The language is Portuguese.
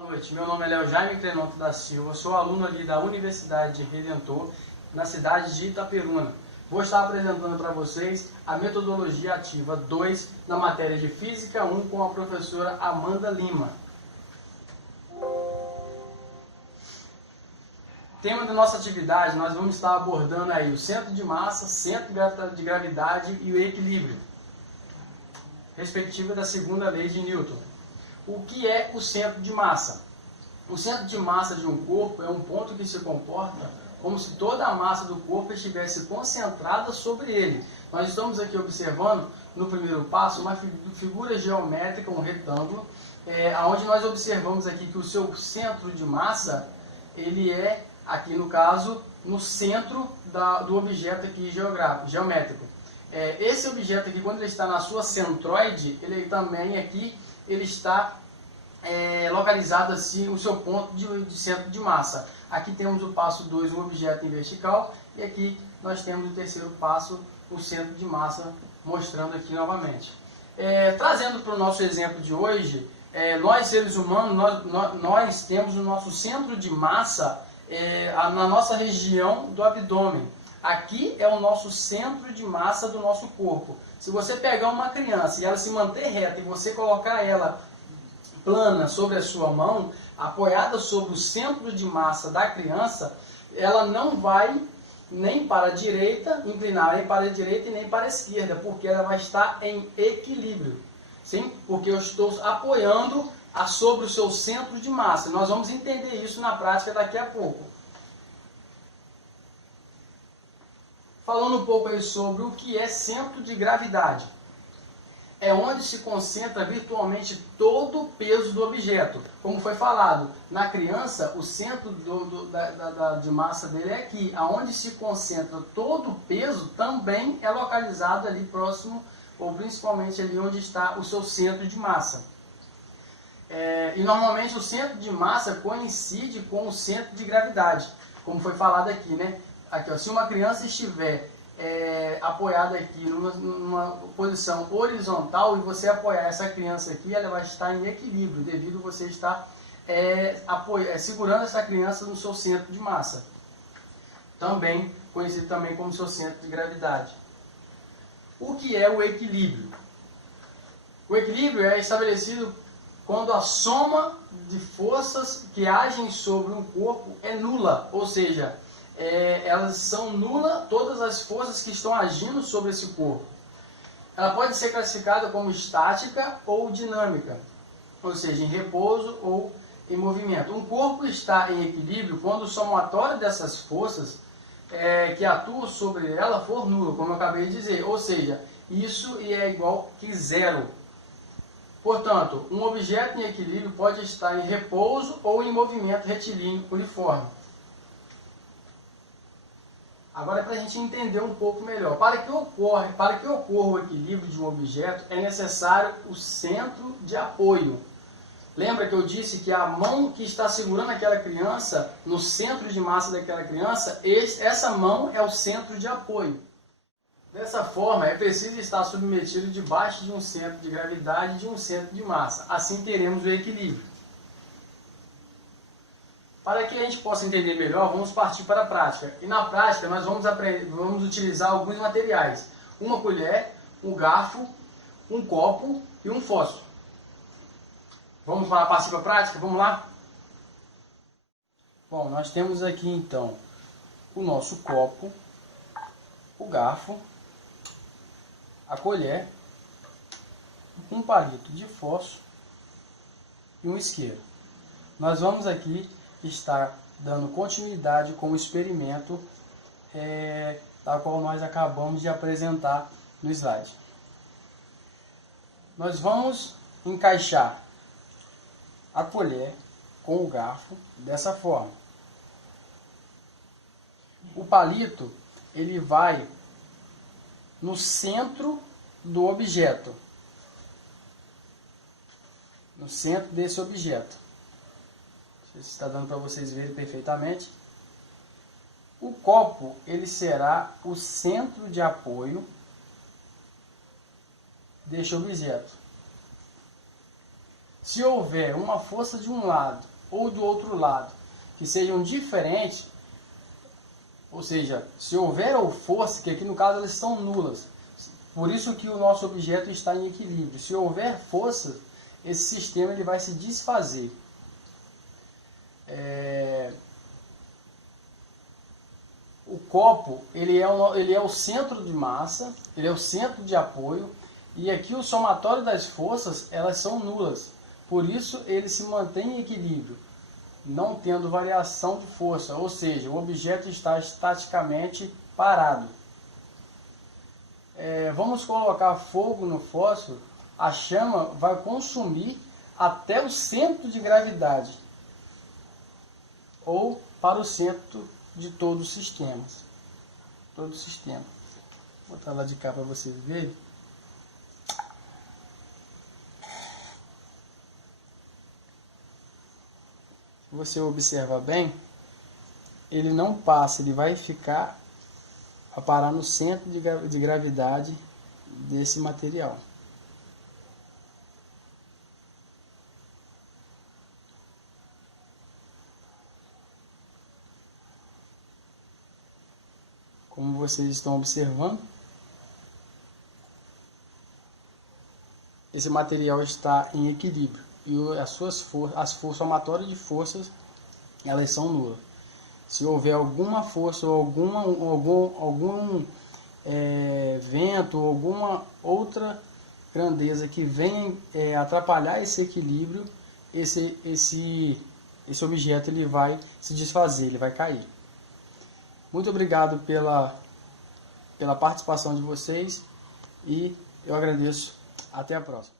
Boa noite, meu nome é Léo Jaime Crenonto da Silva, sou aluno ali da Universidade Redentor, na cidade de Itaperuna. Vou estar apresentando para vocês a metodologia ativa 2 na matéria de Física 1 com a professora Amanda Lima. Tema da nossa atividade, nós vamos estar abordando aí o centro de massa, centro de gravidade e o equilíbrio, respectiva da segunda lei de Newton. O que é o centro de massa? O centro de massa de um corpo é um ponto que se comporta como se toda a massa do corpo estivesse concentrada sobre ele. Nós estamos aqui observando, no primeiro passo, uma figura geométrica, um retângulo, onde nós observamos aqui que o seu centro de massa, ele é, aqui no caso, no centro do objeto aqui geométrico. Esse objeto aqui, quando ele está na sua centroide, ele também aqui, ele está localizado assim o seu ponto de centro de massa. Aqui temos o passo 2, um objeto em vertical, e aqui nós temos o terceiro passo, o centro de massa, mostrando aqui novamente. Trazendo para o nosso exemplo de hoje, nós seres humanos, nós temos o nosso centro de massa na nossa região do abdômen. Aqui é o nosso centro de massa do nosso corpo. Se você pegar uma criança e ela se manter reta e você colocar ela plana sobre a sua mão, apoiada sobre o centro de massa da criança, ela não vai nem para a direita, inclinar nem para a direita e nem para a esquerda, porque ela vai estar em equilíbrio. Sim? Porque eu estou apoiando sobre o seu centro de massa. Nós vamos entender isso na prática daqui a pouco. Falando um pouco aí sobre o que é centro de gravidade. É onde se concentra virtualmente todo o peso do objeto. Como foi falado, na criança, o centro de massa dele é aqui. Aonde se concentra todo o peso também é localizado ali próximo, ou principalmente ali onde está o seu centro de massa. E normalmente o centro de massa coincide com o centro de gravidade, como foi falado aqui, né? Aqui, ó, se uma criança estiver apoiada aqui numa posição horizontal e você apoiar essa criança aqui, ela vai estar em equilíbrio, devido a você estar segurando essa criança no seu centro de massa. Também conhecido também como seu centro de gravidade. O que é o equilíbrio? O equilíbrio é estabelecido quando a soma de forças que agem sobre um corpo é nula, ou seja, elas são nulas todas as forças que estão agindo sobre esse corpo. Ela pode ser classificada como estática ou dinâmica, ou seja, em repouso ou em movimento. Um corpo está em equilíbrio quando o somatório dessas forças que atuam sobre ela for nulo, como eu acabei de dizer, ou seja, isso é igual que zero. Portanto, um objeto em equilíbrio pode estar em repouso ou em movimento retilíneo uniforme. Agora, para a gente entender um pouco melhor, para que ocorra o equilíbrio de um objeto, é necessário o centro de apoio. Lembra que eu disse que a mão que está segurando aquela criança, no centro de massa daquela criança, essa mão é o centro de apoio. Dessa forma, é preciso estar submetido debaixo de um centro de gravidade e de um centro de massa. Assim teremos o equilíbrio. Para que a gente possa entender melhor, vamos partir para a prática. E na prática, nós vamos utilizar alguns materiais. Uma colher, um garfo, um copo e um fósforo. Vamos partir para a prática? Vamos lá? Bom, nós temos aqui então o nosso copo, o garfo, a colher, um palito de fósforo e um isqueiro. Nós vamos aqui estar dando continuidade com o experimento tal qual nós acabamos de apresentar no slide. Nós vamos encaixar a colher com o garfo dessa forma. O palito ele vai no centro do objeto, no centro desse objeto. Não sei se está dando para vocês verem perfeitamente. O copo ele será o centro de apoio deste objeto. Se houver uma força de um lado ou do outro lado que sejam diferentes, ou seja, se houver ou força, que aqui no caso elas estão nulas, por isso que o nosso objeto está em equilíbrio. Se houver força, esse sistema ele vai se desfazer. O copo ele é o centro de massa, ele é o centro de apoio, e aqui o somatório das forças elas são nulas. Por isso ele se mantém em equilíbrio, não tendo variação de força, ou seja, o objeto está estaticamente parado. Vamos colocar fogo no fósforo, a chama vai consumir até o centro de gravidade, ou para o centro de todo o sistema. Todo o sistema. Vou botar lá de cá para vocês verem. Se você observar bem, ele não passa, ele vai ficar a parar no centro de gravidade desse material. Como vocês estão observando, esse material está em equilíbrio e as forças somatórias de forças elas são nulas. Se houver alguma força ou algum vento ou alguma outra grandeza que venha atrapalhar esse equilíbrio, esse objeto ele vai se desfazer, ele vai cair. Muito obrigado pela participação de vocês e eu agradeço. Até a próxima.